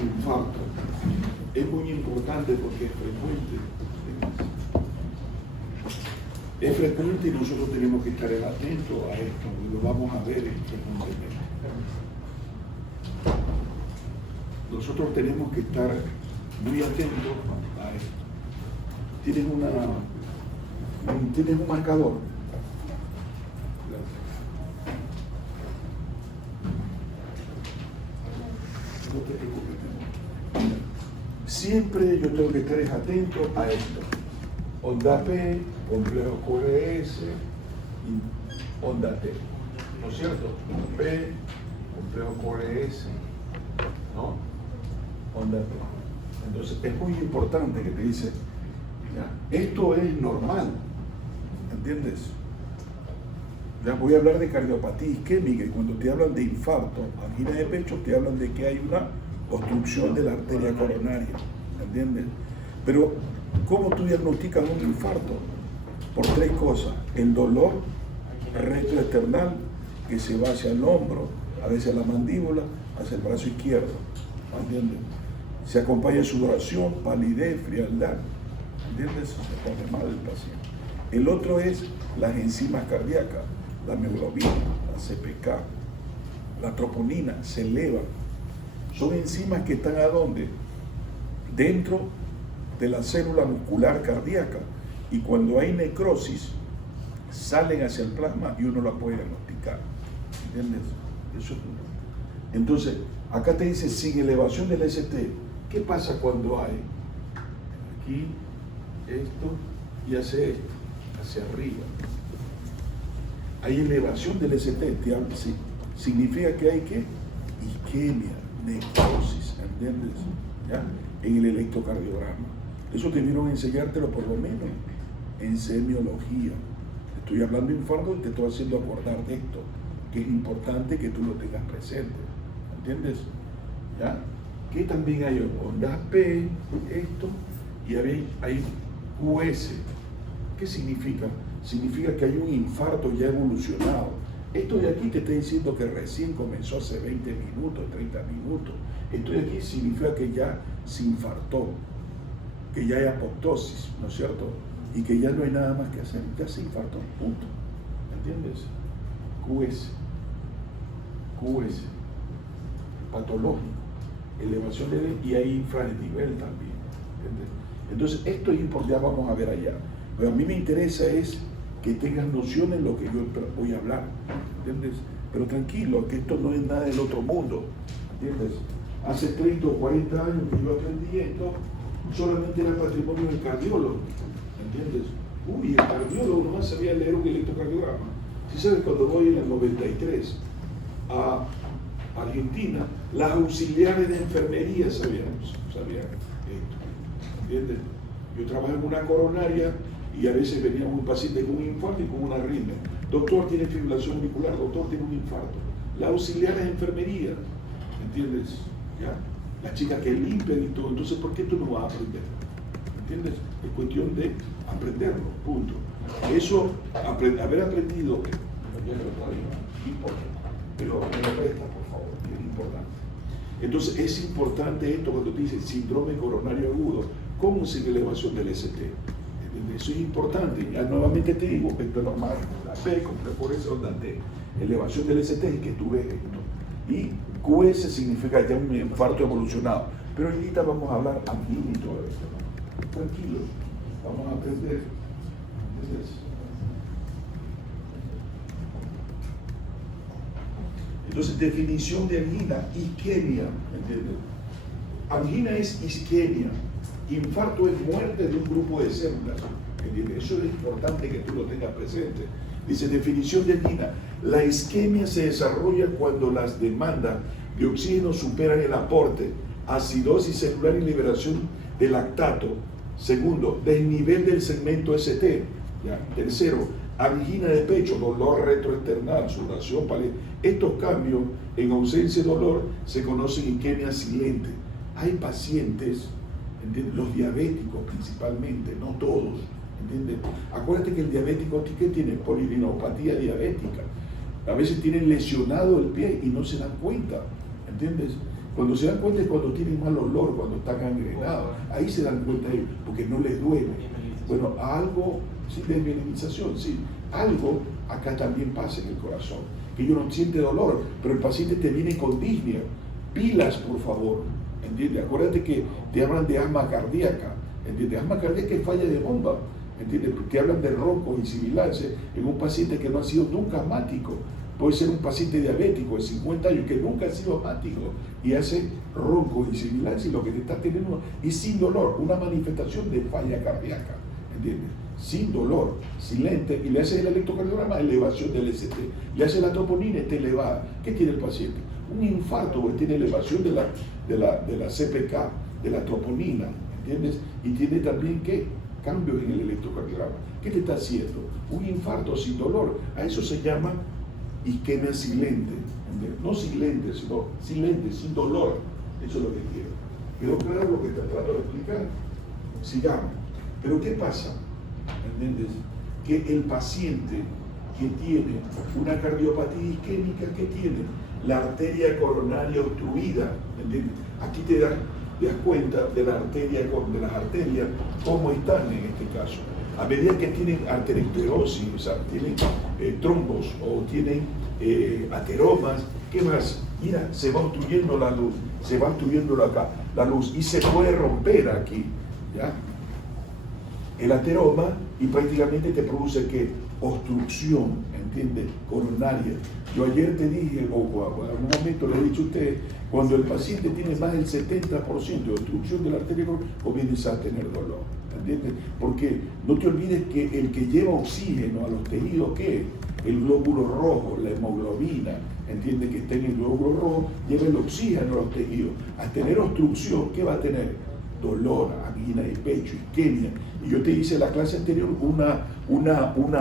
infarto. Es muy importante porque es frecuente. Es frecuente y nosotros tenemos que estar atentos a esto, y lo vamos a ver frecuentemente. Nosotros tenemos que estar muy atentos a esto. ¿Tienes un marcador? No te preocupes. Siempre yo tengo que estar atento a esto. Onda P, complejo QRS y onda T. ¿No es cierto? P, complejo QRS, ¿no? Onda T. Entonces es muy importante que te dice, ya, esto es normal, ¿entiendes? Ya voy a hablar de cardiopatía isquémica y cuando te hablan de infarto, angina de pecho, te hablan de que hay una obstrucción de la arteria coronaria, ¿entiendes? Pero, ¿cómo tú diagnosticas un infarto? Por tres cosas: el dolor retroesternal que se va hacia el hombro, a veces a la mandíbula, hacia el brazo izquierdo, ¿entiendes? Se acompaña de sudoración, palidez, frialdad, ¿entiendes? Se pone mal el paciente. El otro es las enzimas cardíacas, la hemoglobina, la CPK, la troponina, se elevan. Son enzimas que están ¿a dónde? Dentro de la célula muscular cardíaca, y cuando hay necrosis salen hacia el plasma y uno la puede diagnosticar, ¿entiendes? Eso es. Entonces acá te dice sin elevación del ST. ¿Qué pasa cuando hay aquí esto y hace esto hacia arriba? Hay elevación del ST, sí. Significa que hay ¿qué? Isquemia, necrosis, ¿entiendes? ¿Ya? En el electrocardiograma. Eso debieron enseñártelo por lo menos en semiología. Estoy hablando de infarto y te estoy haciendo acordar de esto, que es importante que tú lo tengas presente, ¿entiendes? ¿Ya? Que también hay ondas P, esto, y hay QS. ¿Qué significa? Significa que hay un infarto ya evolucionado. Esto de aquí te está diciendo que recién comenzó hace 20 minutos, 30 minutos. Esto de aquí significa que ya se infartó, que ya hay apoptosis, ¿no es cierto? Y que ya no hay nada más que hacer, ya se infartó, punto. ¿Entiendes? QS, patológico, elevación de y hay infranivel también, ¿entiendes? Entonces esto es importante, ya vamos a ver allá. Pero a mí me interesa es que tengas noción en lo que yo voy a hablar, ¿entiendes? Pero tranquilo, que esto no es nada del otro mundo, ¿entiendes? Hace 30 o 40 años que yo aprendí esto, solamente era patrimonio del cardiólogo, ¿entiendes? Uy, el cardiólogo nomás sabía leer un electrocardiograma. Si sabes, cuando voy en el 93 a Argentina, las auxiliares de enfermería sabían esto, ¿entiendes? Yo trabajo en una coronaria y a veces venía un paciente con un infarto y con una arritmia. Doctor, tiene fibrilación auricular, doctor, tiene un infarto. Las auxiliares de enfermería, ¿entiendes? ¿Ya? Las chicas que limpian y todo. Entonces, ¿por qué tú no vas a aprender? ¿Entiendes? Es cuestión de aprenderlo, punto. Eso, haber aprendido, pero me lo presta, por favor, que es importante. Entonces, es importante esto cuando te dicen síndrome coronario agudo, ¿cómo sin elevación del ST? Eso es importante. Ya nuevamente te digo, esto es normal, la P, por eso onda T. Elevación del ST es que tú ves esto. Y QS significa ya un infarto evolucionado. Pero ahorita vamos a hablar aquí y todo esto, ¿no? Tranquilos, vamos a aprender. Entonces, definición de angina, isquemia, ¿entiendes? Angina es isquemia, infarto es muerte de un grupo de células, ¿entiendes? Eso es importante que tú lo tengas presente. Dice, definición de angina, la isquemia se desarrolla cuando las demandas de oxígeno superan el aporte, acidosis celular y liberación de lactato. Segundo, desnivel del segmento ST. ¿Ya? Tercero, angina de pecho, dolor retroesternal, sudoración, palidez. Estos cambios en ausencia de dolor se conocen isquemia silente. Hay pacientes, ¿entiendes? Los diabéticos principalmente, no todos, ¿entiendes? Acuérdate que el diabético, ¿qué tiene? Polilinopatía diabética. A veces tienen lesionado el pie y no se dan cuenta, ¿entiendes? Cuando se dan cuenta es cuando tienen mal olor, cuando están gangrenados. Ahí se dan cuenta ellos, porque no les duele. Bueno, algo, sí, desmineralización, sí, algo acá también pasa en el corazón, que ellos no sienten dolor, pero el paciente te viene con disnea. Pilas, por favor, ¿entiendes? Acuérdate que te hablan de asma cardíaca, ¿entiendes? Asma cardíaca es falla de bomba, ¿entiendes? Te hablan de roncos y sibilancias en un paciente que no ha sido nunca asmático. Puede ser un paciente diabético de 50 años que nunca ha sido asmático y hace roncos y sibilancias, y lo que te está teniendo es sin dolor, una manifestación de falla cardíaca, ¿entiendes? Sin dolor, silente, y le hace el electrocardiograma, elevación del ST, le hace la troponina, está elevada. ¿Qué tiene el paciente? Un infarto, porque tiene elevación de la CPK, de la troponina, ¿entiendes? Y tiene también, ¿qué? Cambios en el electrocardiograma. ¿Qué te está haciendo? Un infarto sin dolor. A eso se llama isquemia silente, ¿entiendes? No silente, sino silente, sin dolor. Eso es lo que quiero. ¿Quedó claro lo que te trato de explicar? Sigamos. Pero ¿qué pasa? ¿Entiendes? Que el paciente que tiene una cardiopatía isquémica, ¿qué tiene? La arteria coronaria obstruida, ¿entiendes? Aquí te das cuenta de las arterias, cómo están en este caso. A medida que tienen arteriosclerosis, o sea, tienen trombos o tienen ateromas, ¿qué más? Mira, se va obstruyendo la luz, se va obstruyendo la luz y se puede romper aquí, ¿ya? El ateroma, y prácticamente te produce ¿qué? Obstrucción, ¿entiendes? Coronaria. Yo ayer te dije, o en algún momento le he dicho a usted, cuando el paciente tiene más del 70% de obstrucción de la arteria coronaria, comienza a tener dolor, ¿entiendes? Porque no te olvides que el que lleva oxígeno a los tejidos, ¿qué? El glóbulo rojo, la hemoglobina, ¿entiendes? Que está en el glóbulo rojo, lleva el oxígeno a los tejidos. Al tener obstrucción, ¿qué va a tener? Dolor, angina de pecho, isquemia. Y yo te hice en la clase anterior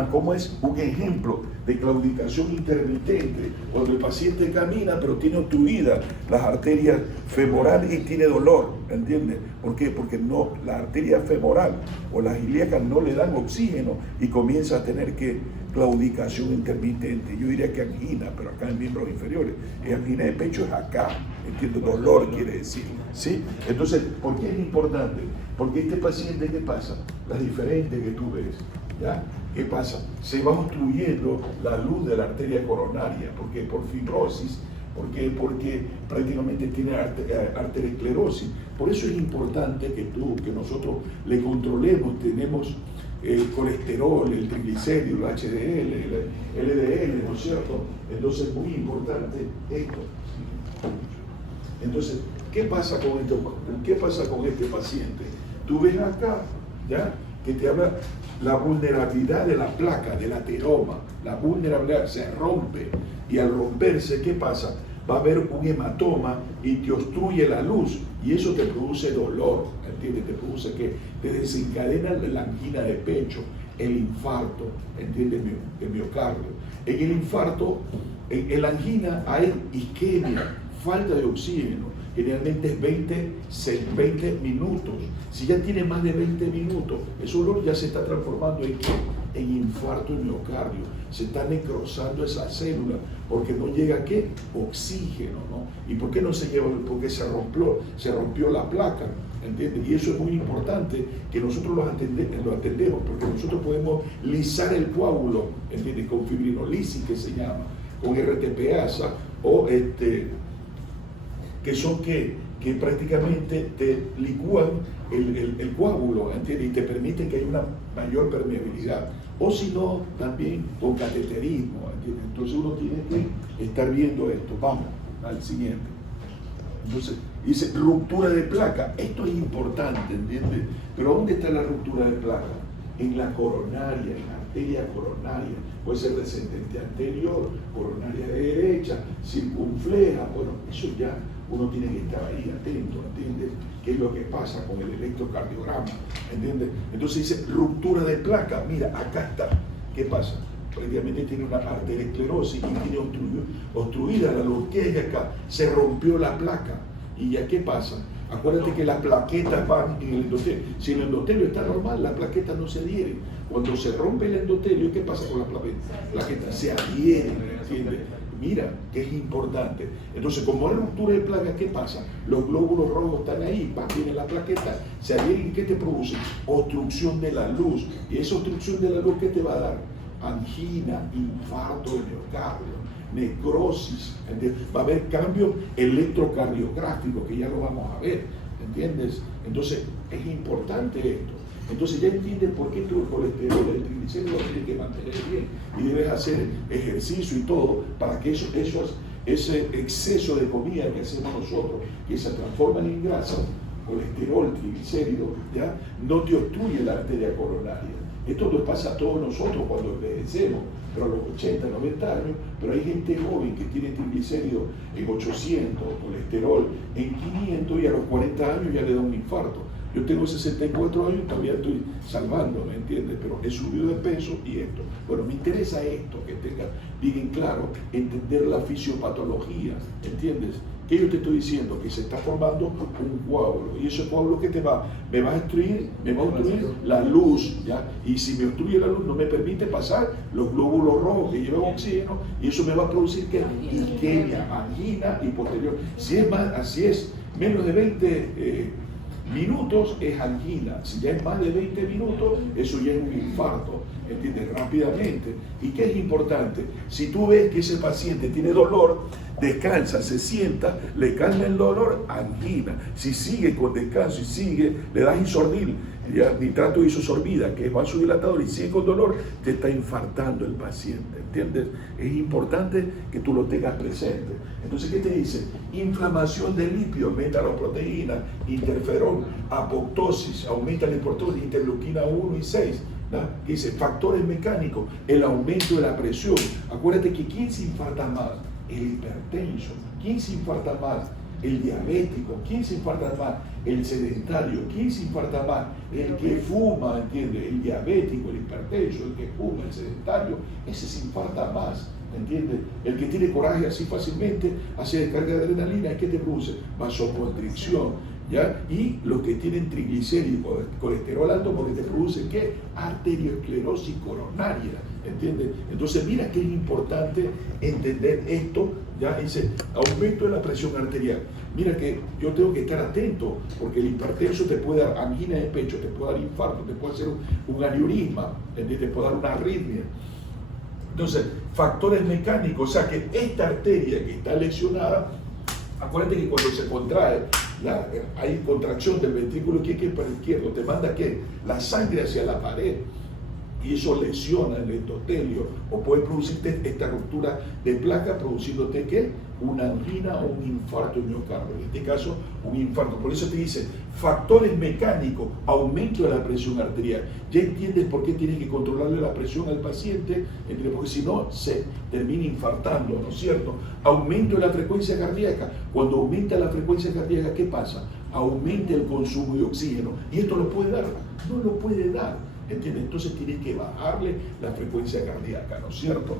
¿cómo es? Un ejemplo de claudicación intermitente, cuando el paciente camina pero tiene obstruidas las arterias femorales y tiene dolor, ¿entiendes? ¿Por qué? Porque no, la arteria femoral o las ilíacas no le dan oxígeno y comienza a tener que claudicación intermitente. Yo diría que angina, pero acá en miembros inferiores. Y angina de pecho es acá, ¿entiendes? Dolor quiere decir, ¿sí? Entonces, ¿por qué es importante? Porque este paciente, ¿qué pasa? Las diferentes que tú ves, ¿ya? ¿Qué pasa? Se va obstruyendo la luz de la arteria coronaria, porque por fibrosis, porque prácticamente tiene arteriosclerosis. Por eso es importante que nosotros le controlemos, tenemos el colesterol, el triglicérido, el HDL, el LDL, ¿no es cierto? Entonces es muy importante esto. Entonces, ¿qué pasa con este paciente? Tú ves acá, ¿ya? Que te habla la vulnerabilidad de la placa, del ateroma. La vulnerabilidad se rompe, y al romperse, ¿qué pasa? Va a haber un hematoma y te obstruye la luz, y eso te produce dolor, ¿entiendes? Te produce que te desencadena la angina de pecho, el infarto, ¿entiendes? De miocardio. En el infarto, en la angina hay isquemia, falta de oxígeno. Generalmente es 20 minutos. Si ya tiene más de 20 minutos, ese olor ya se está transformando en infarto de miocardio. Se está necrosando esa célula porque no llega ¿qué? Oxígeno, ¿no? ¿Y por qué no se lleva? Porque se rompió la placa, ¿entiendes? Y eso es muy importante que nosotros lo atendemos, porque nosotros podemos lisar el coágulo, ¿entiendes? Con fibrinolisis, que se llama, con RTPasa o que son que prácticamente te licúan el coágulo, ¿entiendes? Y te permiten que haya una mayor permeabilidad. O si no, también con cateterismo, ¿entiendes? Entonces uno tiene que estar viendo esto. Vamos al siguiente. Entonces, dice ruptura de placa. Esto es importante, ¿entiendes? Pero ¿dónde está la ruptura de placa? En la coronaria, en la arteria coronaria. Puede ser descendente anterior, coronaria de derecha, circunfleja. Bueno, eso ya uno tiene que estar ahí atento, ¿entiendes? ¿Qué es lo que pasa con el electrocardiograma? ¿Entiendes? Entonces dice ruptura de placa. Mira, acá está. ¿Qué pasa? Prácticamente tiene una arteriosclerosis y tiene obstruida la luz que hay acá. Se rompió la placa. ¿Y ya qué pasa? Acuérdate que las plaquetas van en el endotelio. Si el endotelio está normal, las plaquetas no se adhieren. Cuando se rompe el endotelio, ¿qué pasa con las plaquetas? Se adhieren, ¿entiendes? mira que es importante. Entonces, como hay ruptura de placa, ¿qué pasa? Los glóbulos rojos están ahí, tienen la plaqueta, se adhieren, ¿qué te produce? Obstrucción de la luz. Y esa obstrucción de la luz, ¿qué te va a dar? Angina, infarto de miocardio, necrosis, ¿entiendes? Va a haber cambios electrocardiográficos que ya lo vamos a ver, ¿entiendes? Entonces, es importante esto. Entonces ya entiendes por qué tu colesterol, el triglicérido lo tienes que mantener bien y debes hacer ejercicio y todo para que ese exceso de comida que hacemos nosotros, que se transforman en grasa, colesterol, triglicérido, ¿ya? No te obstruye la arteria coronaria. Esto nos pasa a todos nosotros cuando envejecemos, pero a los 80, 90 años, pero hay gente joven que tiene triglicéridos en 800, colesterol en 500 y a los 40 años ya le da un infarto. Yo tengo 64 años y todavía estoy salvando, ¿me entiendes? Pero he subido de peso y esto. Bueno, me interesa esto, que tengan bien claro, entender la fisiopatología, ¿entiendes? Que yo te estoy diciendo que se está formando un coágulo y ese coágulo que me va a obstruir la luz, ¿ya? Y si me obstruye la luz no me permite pasar los glóbulos rojos que llevan oxígeno y eso me va a producir que isquemia, angina y posterior. Si es más, así es, menos de 20 minutos es angina, si ya es más de 20 minutos, eso ya es un infarto, ¿entiendes? Rápidamente. ¿Y qué es importante? Si tú ves que ese paciente tiene dolor, descansa, se sienta, le calma el dolor, angina. Si sigue con descanso y sigue, le das isordil, nitrato de isosorbida, que es vasodilatador y sigue con dolor, te está infartando el paciente, ¿entiendes? Es importante que tú lo tengas presente. Entonces, ¿qué te dice? Inflamación del lípido, aumenta la proteína, interferón, apoptosis, aumenta la importancia de interleuquina 1 y 6. ¿No? Dice factores mecánicos, el aumento de la presión. Acuérdate que ¿quién se infarta más? El hipertenso. ¿Quién se infarta más? El diabético. ¿Quién se infarta más? El sedentario. ¿Quién se infarta más? El que fuma, ¿entiendes? El diabético, el hipertenso, el que fuma, el sedentario, ese se infarta más, ¿entiendes? El que tiene coraje así fácilmente, hace descarga de adrenalina, ¿qué te produce? Vasoconstricción. ¿Ya? Y los que tienen triglicéridos, colesterol alto, porque te producen ¿qué? Arteriosclerosis coronaria, ¿entiendes? Entonces mira que es importante entender esto, ya dice, aumento de la presión arterial. Mira que yo tengo que estar atento, porque el hipertenso te puede dar angina de pecho, te puede dar infarto, te puede hacer un aneurisma, ¿entiendes? Te puede dar una arritmia. Entonces, factores mecánicos, o sea que esta arteria que está lesionada, acuérdate que cuando se contrae, hay contracción del ventrículo izquierdo, te manda ¿qué? La sangre hacia la pared y eso lesiona el endotelio o puede producirte esta ruptura de placa produciéndote ¿qué? Una angina o un infarto de miocardio, en este caso un infarto. Por eso te dice factores mecánicos, aumento de la presión arterial. Ya entiendes por qué tienes que controlarle la presión al paciente, porque si no se termina infartando, ¿no es cierto? Aumento de la frecuencia cardíaca. Cuando aumenta la frecuencia cardíaca, ¿qué pasa? Aumenta el consumo de oxígeno. ¿Y esto lo puede dar? No lo puede dar, ¿entiendes? Entonces tienes que bajarle la frecuencia cardíaca, ¿no es cierto?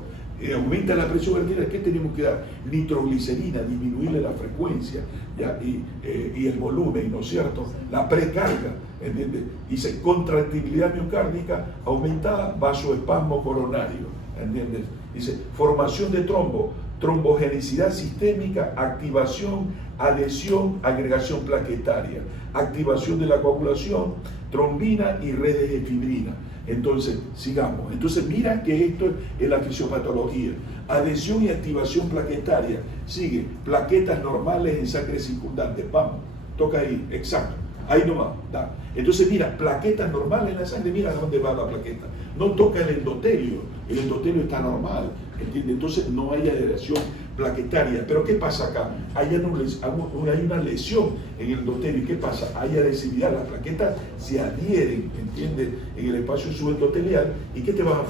Aumenta la presión arterial, ¿qué tenemos que dar? Nitroglicerina, disminuirle la frecuencia, ¿ya? Y el volumen, ¿no es cierto? La precarga, ¿entiendes? Dice contractibilidad miocárdica aumentada, vasoespasmo coronario, ¿entiendes? Dice formación de trombo, trombogenicidad sistémica, activación, adhesión, agregación plaquetaria, activación de la coagulación, trombina y redes de fibrina. Entonces, sigamos. Entonces, mira que esto es la fisiopatología. Adhesión y activación plaquetaria. Sigue, plaquetas normales en sangre circundante. Vamos, toca ahí, exacto. Ahí nomás, da. Entonces, mira, plaquetas normales en la sangre, mira a dónde va la plaqueta. No toca el endotelio está normal, ¿entiendes? Entonces, no hay adhesión plaquetaria. Pero ¿qué pasa acá? Hay una lesión en el endotelio. ¿Qué pasa? Hay adhesividad, las plaquetas se adhieren, ¿entiendes? En el espacio subendotelial. ¿Y qué te van a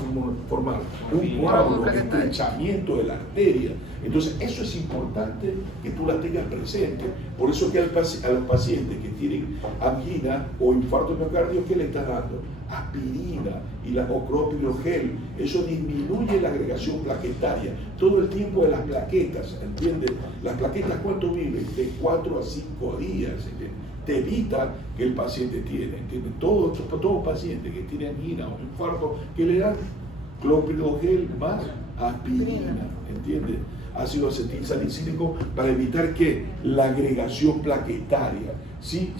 formar? Un coágulo, estrechamiento de la arteria. Entonces, eso es importante que tú la tengas presente. Por eso que a los pacientes que tienen angina o infarto miocardio, ¿qué le estás dando? Aspirina y la ocropilogel. Eso disminuye la agregación plaquetaria. Todo el tiempo de las plaquetas, ¿entiendes? Las plaquetas, ¿cuánto viven? De 4 a 5 días, ¿entiendes? Te evita que el paciente tiene, ¿entiendes? Todo paciente que tiene angina o infarto, que le dan clopidogrel más aspirina, ¿entiendes? ácido acetil salicílico para evitar que la agregación plaquetaria. Sí,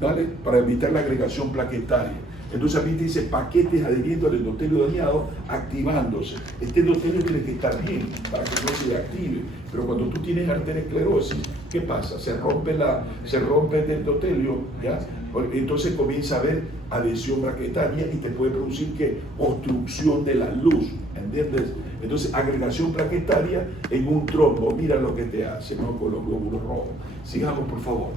¿vale? Para evitar la agregación plaquetaria. Entonces a mí te dice paquetes adheriendo al endotelio dañado, activándose. Este endotelio tiene que estar bien para que no se active. Pero cuando tú tienes arteriosclerosis, ¿qué pasa? Se rompe el endotelio, ¿ya? Entonces comienza a haber adhesión plaquetaria y te puede producir ¿qué? Obstrucción de la luz, ¿entiendes? Entonces agregación plaquetaria en un trombo, mira lo que te hace, ¿no? Con los glóbulos rojos. Sigamos, por favor.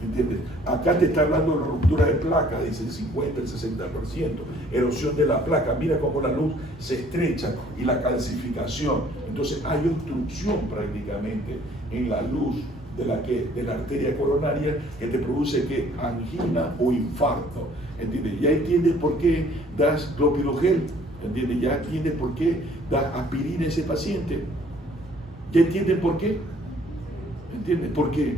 ¿Entiendes? Acá te está hablando de ruptura de placa, dice el 50, el 60%, erosión de la placa, mira cómo la luz se estrecha y la calcificación. Entonces hay obstrucción prácticamente en la luz de la arteria coronaria que te produce ¿qué? Angina o infarto. ¿Entiendes? Ya entiendes por qué das clopidogel, ¿entiendes? Ya entiendes por qué das aspirina a ese paciente. ¿Ya entienden por qué? ¿Entiendes? ¿Por qué?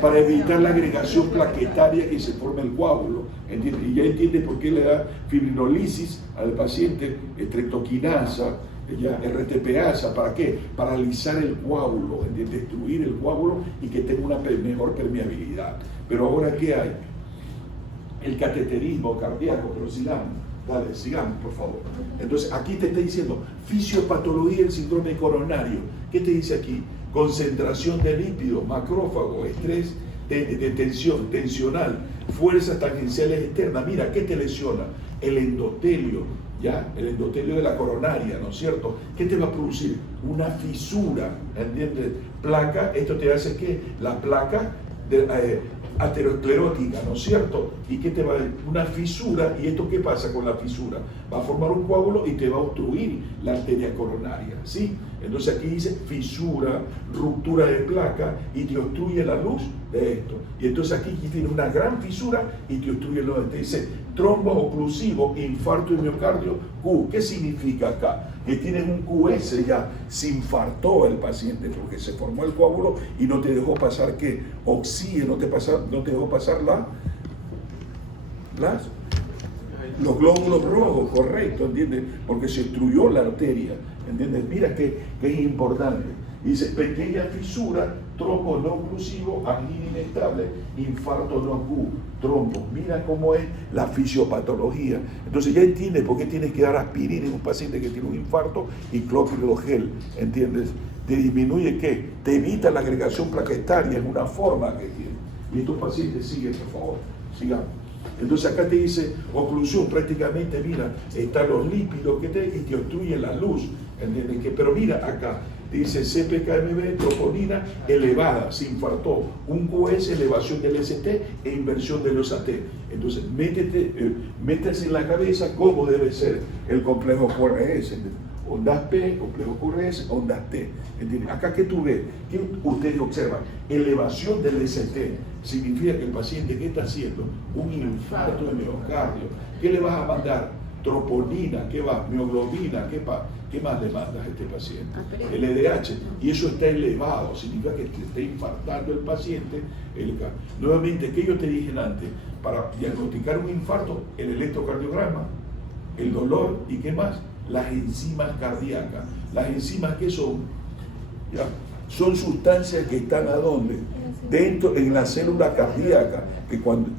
Para evitar la agregación plaquetaria que se forma el coágulo. ¿Entiendes? Y ya entiende por qué le da fibrinolisis al paciente, estreptoquinasa, RTPasa. ¿Para qué? Para alisar el coágulo, ¿entiendes? Destruir el coágulo y que tenga una mejor permeabilidad. Pero ahora, ¿qué hay? El cateterismo cardíaco, pero sigamos. Dale, sigamos, por favor. Entonces, aquí te está diciendo fisiopatología del síndrome coronario. ¿Qué te dice aquí? Concentración de lípidos, macrófago, estrés de tensión, tensional, fuerzas tangenciales externas. Mira, ¿qué te lesiona? El endotelio, ¿ya? El endotelio de la coronaria, ¿no es cierto? ¿Qué te va a producir? Una fisura, ¿entiendes? Placa, esto te hace que la placa aterosclerótica, ¿no es cierto? ¿Y qué te va a dar? Una fisura. ¿Y esto qué pasa con la fisura? Va a formar un coágulo y te va a obstruir la arteria coronaria, ¿sí? Entonces aquí dice fisura, ruptura de placa y te obstruye la luz de esto. Y entonces aquí tiene una gran fisura y te obstruye la luz. Te dice trombo oclusivo, infarto de miocardio, Q. ¿Qué significa acá? Que tienes un QS ya, se infartó el paciente porque se formó el coágulo y no te dejó pasar ¿qué? Oxígeno, no te dejó pasar los glóbulos rojos, correcto, ¿entiendes? Porque se obstruyó la arteria, ¿entiendes? Mira que es importante. Dice, pequeña fisura, trombo no oclusivo, angina inestable, infarto no agudo, trombo. Mira cómo es la fisiopatología. Entonces ya entiendes por qué tienes que dar aspirina en un paciente que tiene un infarto y clopidogel, ¿entiendes? Te disminuye ¿qué? Te evita la agregación plaquetaria en una forma que tiene. Y estos pacientes siguen, por favor, sigamos. Entonces acá te dice oclusión, prácticamente mira, están los lípidos y te obstruyen la luz, ¿entiendes? Pero mira acá, dice CPKMB, troponina elevada, se infartó, un QS, elevación del ST e inversión de los AT. Entonces métese en la cabeza cómo debe ser el complejo QRS, ondas P, complejo QRS, ondas T. ¿Entiendes? Acá que tú ves, que ustedes observan, elevación del ST, significa que el paciente, ¿qué está haciendo? Un infarto de miocardio. ¿Qué le vas a mandar? Troponina, ¿qué va? Mioglobina, ¿qué más le mandas a este paciente? El LDH, y eso está elevado, significa que te está infartando el paciente. Nuevamente, ¿qué yo te dije antes? Para diagnosticar un infarto, el electrocardiograma, el dolor y ¿qué más? Las enzimas cardíacas. Las enzimas, ¿qué son? ¿Ya? Son sustancias que están ¿a dónde? Dentro, en la célula cardíaca, que cuando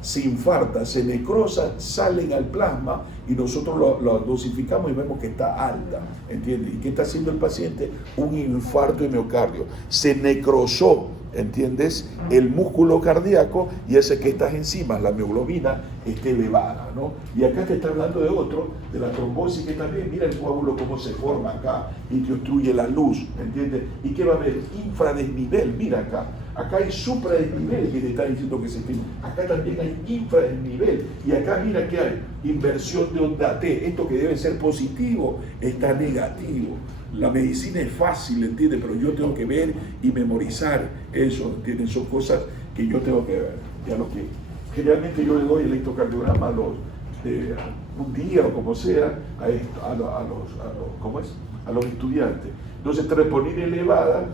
se infarta, se necrosa, salen al plasma y nosotros lo dosificamos y vemos que está alta, ¿entiendes? ¿Y qué está haciendo el paciente? Un infarto de miocardio. Se necrosó, ¿entiendes? El músculo cardíaco y hace que estas enzimas, la mioglobina, esté elevada, ¿no? Y acá te está hablando de otro, de la trombosis, que también, mira el coágulo cómo se forma acá y te obstruye la luz, ¿entiendes? ¿Y qué va a haber? Infradesnivel, mira acá. Acá hay supradesnivel que te está diciendo que se tiene. Acá también hay infradesnivel. Y acá mira que hay inversión de onda T. Esto que debe ser positivo está negativo. La medicina es fácil, ¿entiendes? Pero yo tengo que ver y memorizar eso, ¿entiendes? Son cosas que yo tengo que ver. Ya lo que generalmente yo le doy el electrocardiograma un día o como sea, ¿cómo es? a los estudiantes. Entonces, troponina elevada,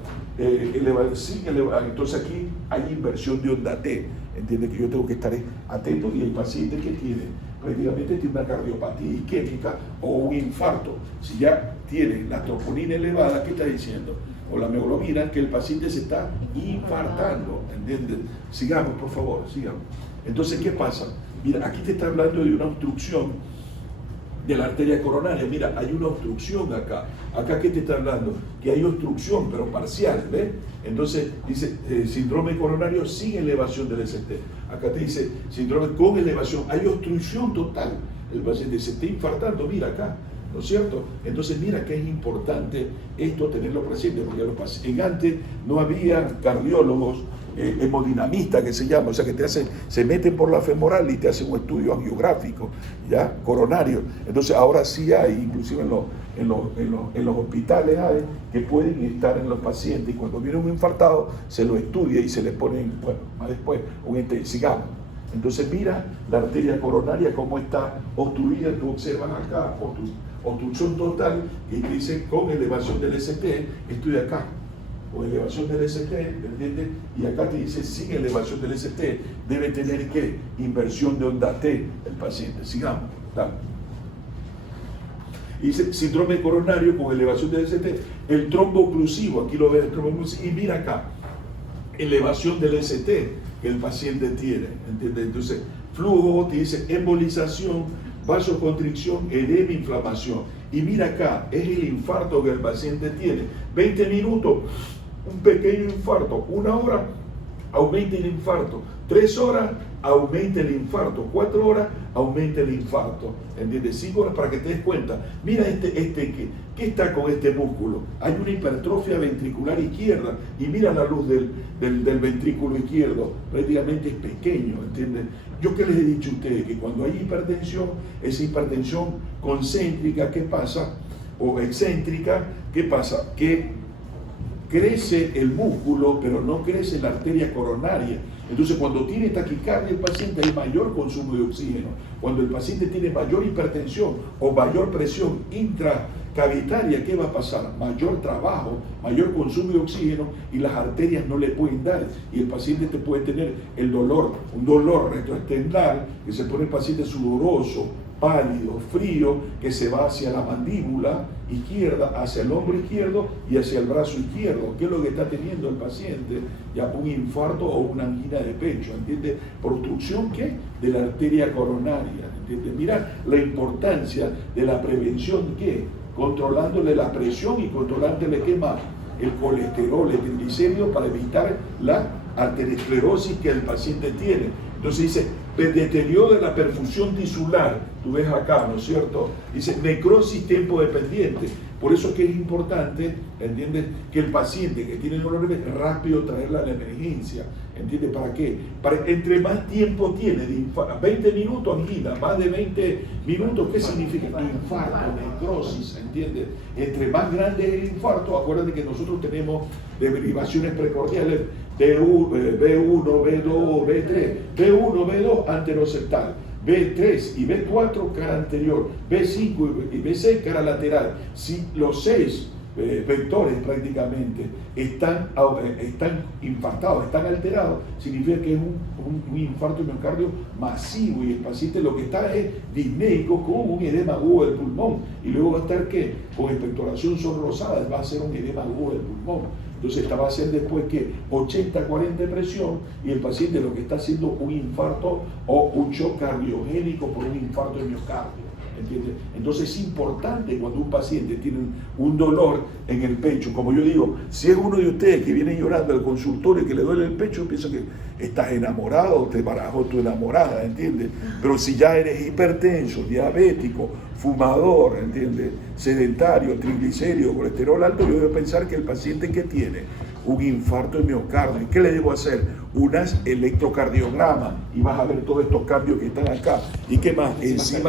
sin elevada. Entonces aquí hay inversión de onda T. Entiende que yo tengo que estar atento y el paciente que tiene prácticamente tiene una cardiopatía isquémica o un infarto. Si ya tiene la troponina elevada, ¿qué está diciendo? O la hemoglobina, que el paciente se está infartando. ¿Entiendes? Sigamos, por favor, sigamos. Entonces, ¿qué pasa? Mira, aquí te está hablando de una obstrucción de la arteria coronaria. Mira, hay una obstrucción acá. Acá, ¿qué te está hablando? Que hay obstrucción, pero parcial, ¿ves? Entonces, dice síndrome coronario sin elevación del ST. Acá te dice síndrome con elevación. Hay obstrucción total. El paciente se está infartando, mira acá, ¿no es cierto? Entonces, mira que es importante esto tenerlo presente, porque antes no había cardiólogos, hemodinamista que se llama, o sea que se meten por la femoral y te hacen un estudio angiográfico, ya, coronario. Entonces ahora sí hay, inclusive en los hospitales hay, que pueden estar en los pacientes y cuando viene un infartado se lo estudia y se le ponen, bueno, más después, sigamos. Entonces mira la arteria coronaria cómo está obstruida, tú observas acá, obstrucción total, y te dice con elevación del ST, estoy acá. O elevación del ST, ¿entiendes? Y acá te dice, sin elevación del ST, debe tener ¿qué? Inversión de onda T el paciente. Sigamos. Dale. Y dice, síndrome coronario con elevación del ST, el trombo oclusivo, aquí lo ves, el trombo oclusivo, y mira acá, elevación del ST que el paciente tiene, ¿entiendes? Entonces, flujo, te dice embolización, vasoconstricción, edema, inflamación. Y mira acá, es el infarto que el paciente tiene. 20 minutos, un pequeño infarto. 1 hora, aumenta el infarto. 3 horas, aumenta el infarto. 4 horas, aumenta el infarto. ¿Entiendes? 5 horas para que te des cuenta. Mira ¿qué está con este músculo? Hay una hipertrofia ventricular izquierda. Y mira la luz del ventrículo izquierdo. Prácticamente es pequeño, ¿entiendes? Yo que les he dicho a ustedes que cuando hay hipertensión, esa hipertensión concéntrica, ¿qué pasa? O excéntrica, ¿qué pasa? Que crece el músculo, pero no crece la arteria coronaria. Entonces, cuando tiene taquicardia el paciente hay mayor consumo de oxígeno. Cuando el paciente tiene mayor hipertensión o mayor presión intracavitaria, ¿qué va a pasar? Mayor trabajo, mayor consumo de oxígeno y las arterias no le pueden dar. Y el paciente te puede tener un dolor retroesternal, que se pone el paciente sudoroso, pálido, frío, que se va hacia la mandíbula izquierda, hacia el hombro izquierdo y hacia el brazo izquierdo. ¿Qué es lo que está teniendo el paciente? Ya un infarto o una angina de pecho, ¿entiendes? Por obstrucción, ¿qué? De la arteria coronaria, ¿entiendes? Mira la importancia de la prevención, ¿qué? Controlándole la presión y controlándole, ¿qué más? El colesterol, el triglicéridos, para evitar la arteriosclerosis que el paciente tiene. Entonces dice, deterioro de la perfusión tisular, tú ves acá, ¿no es cierto? Dice, necrosis tiempo dependiente. Por eso es que es importante, ¿entiendes? Que el paciente que tiene dolor rápido traerla a la emergencia, ¿entiendes? ¿Para qué? Para entre más tiempo tiene de infarto, 20 minutos angina, más de 20 minutos, ¿qué significa? Infarto, necrosis, ¿entiendes? Entre más grande es el infarto, acuérdate que nosotros tenemos derivaciones precordiales, B1, B2, B3, B1, B2 anteroseptal, B3 y B4 cara anterior, B5 y B6 cara lateral. Si los 6 vectores prácticamente están infartados, están alterados, significa que es un infarto de miocardio masivo y el paciente lo que está es disnéico con un edema agudo del pulmón y luego va a estar ¿qué? Con expectoración sonrosada, va a ser un edema agudo del pulmón. Entonces esta va a ser después que 80-40 de presión y el paciente lo que está haciendo un infarto o un shock cardiogénico por un infarto de miocardio. ¿Entiendes? Entonces es importante cuando un paciente tiene un dolor en el pecho, como yo digo, si es uno de ustedes que viene llorando al consultorio y que le duele el pecho, piensa que estás enamorado, te barajó tu enamorada, ¿entiendes? Pero si ya eres hipertenso, diabético, fumador, ¿entiendes? Sedentario, triglicéridos, colesterol alto, yo debo pensar que el paciente que tiene un infarto de miocardio, ¿qué le debo hacer? Unas electrocardiogramas y vas a ver todos estos cambios que están acá. ¿Y qué más? Encima